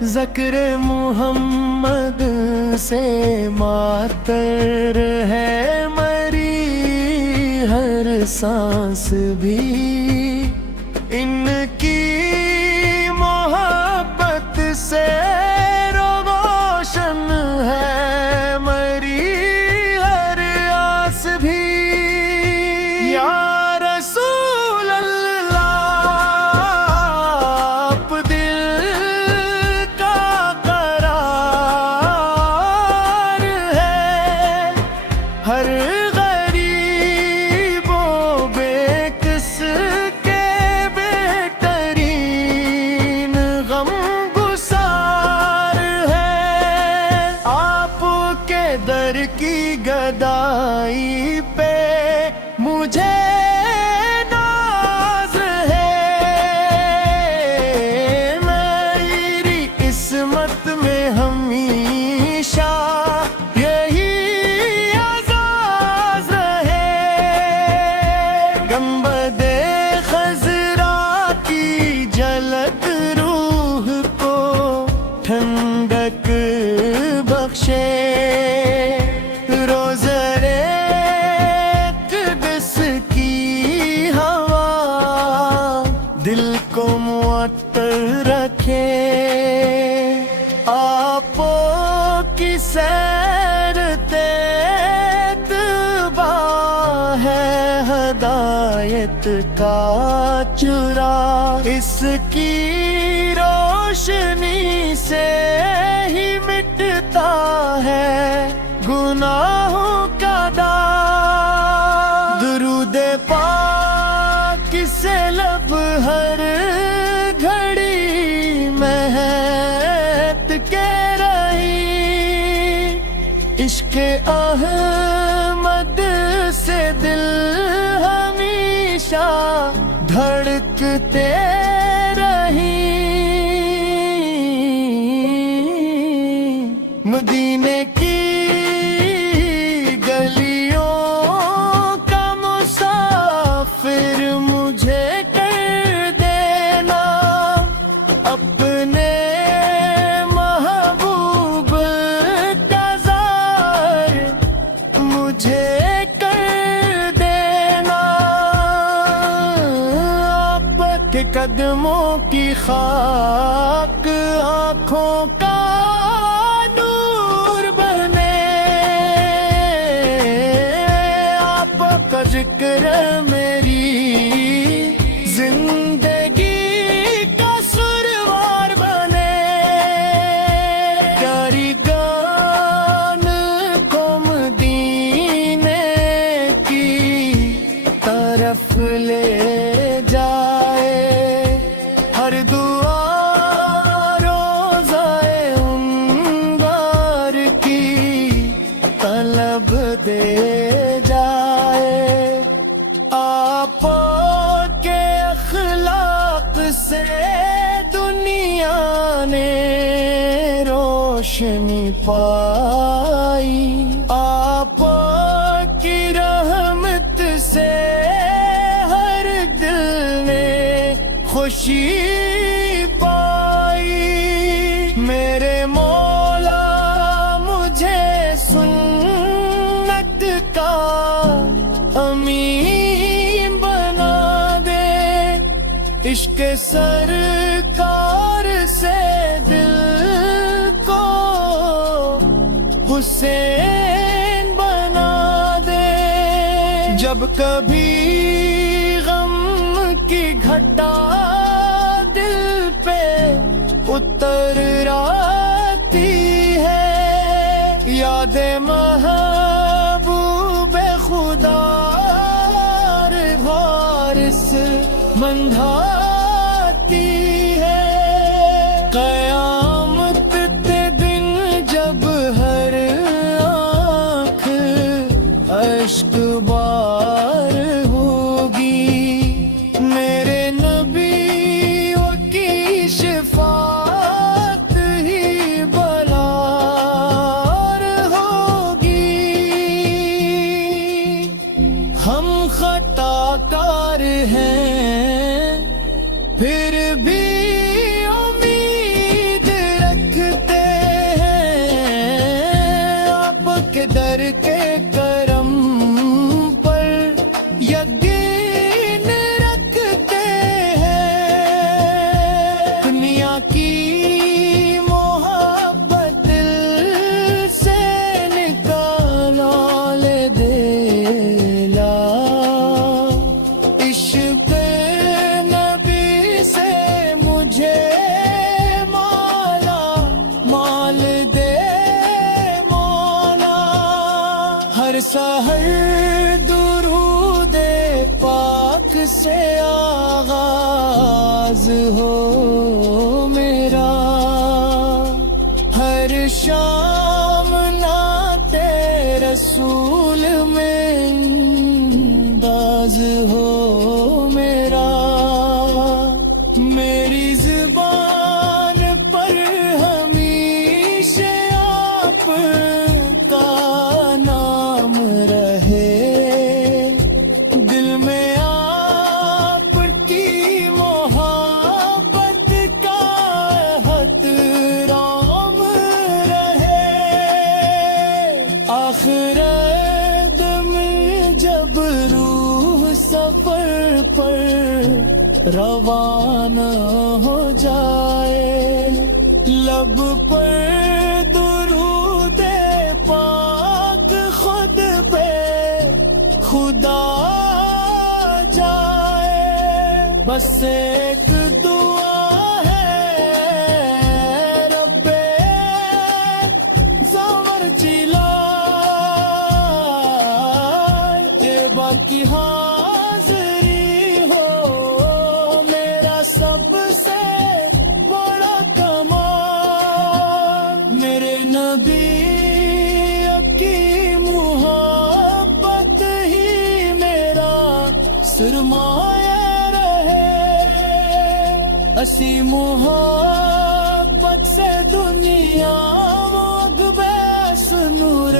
ذکر محمد سے معطر ہے مری ہر سانس بھی، ان کی محبت سے روشن ہے مری ہر آس بھی۔ یا رسول اللہ آپ دل کا قرار ہے، ہر غریب و بے کس کے بہترین غم گسار ہے۔ آپ کے در کی گدائی پہ مجھے ناز ہے، میری قسمت میں ہمیشہ یہی اعزاز رہے۔ گنبد خضرا کی جھلک روح کو ٹھنڈک بخشے، روزرے قدس کی ہوا دل کو معطر رکھے۔ آپ کی سیر تیتبا ہے ہدایت کا چرا، اس کی روشنی سے ہی مٹتا ہے گناہوں کا داغ۔ درود پاک سے لب ہر گھڑی مہک کے رہی، عشق احمد سے دل ہمیشہ دھڑکتے رہی۔ مدینے کی گلیوں کا مسافر مجھے کر دینا، اپنے محبوب کا زار مجھے کر دینا۔ آپ کے قدموں کی خاک آنکھوں کا ذکر میری زندگی کا سروار بنے، پیاری گان کو مدینے کی طرف لے جائے، ہر دعا روزائے انوار کی طلب دے جائے۔ آپ کے اخلاق سے دنیا نے روشنی پائی، آپ کی رحمت سے ہر دل نے خوشی پائی۔ میرے مولا مجھے سنت کا امین بنا دے، عشق سرکار سے دل کو حسین بنا دے۔ جب کبھی غم کی گھٹا دل پہ اتر آتی ہے، یاد محبوب خدا وارث مندھاتی ہے۔ قیامت کے دن جب ہر آنکھ اشک بار ہوگی، میرے نبیوں کی شفاعت ہی بلار ہوگی۔ ہم خطا کار ہیں پھر بھی آغاز ہو میرا، ہر شام نعت رسول میں انداز ہو میرا، میری زبان پر ہمیشہ آپ کا نام رہے، دل میں آپ کی محبت کا احترام رہے، آخر دم جب روح سفر پر روانہ ہو جائے، لب پر درود پاک خود پہ خدا جائے، بس ایک دعا ہے رب زمر چلائے، کہ باقی حاضری ہو میرا سب سے بڑا کمال، میرے نبی کی محبت ہی میرا سرمایہ رہے، اسی محبت سے دنیا مغبس نور